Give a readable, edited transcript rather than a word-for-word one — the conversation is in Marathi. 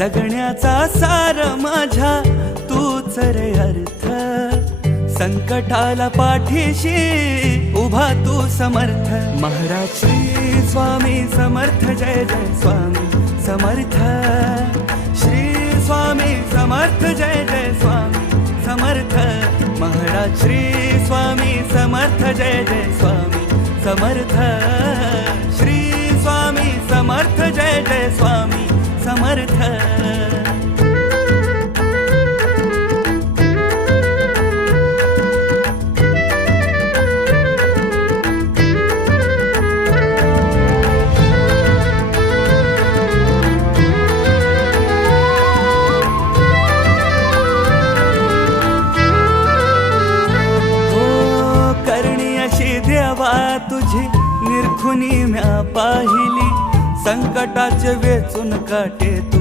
जगण्याचा सार माझ्या तूच रे अर्थ, संकटाला पाठीशी उभा तू समर्थ। महाराज श्री स्वामी समर्थ, जय जय स्वामी समर्थ। श्री स्वामी समर्थ, जय जय स्वामी समर्थ। महाराज श्री स्वामी समर्थ, जय जय स्वामी समर्थ। श्री स्वामी समर्थ, जय जय स्वामी समर्थ। देवा तुझी निरखुनी म्या पाहिली, संकटाचे वेचून काटे तू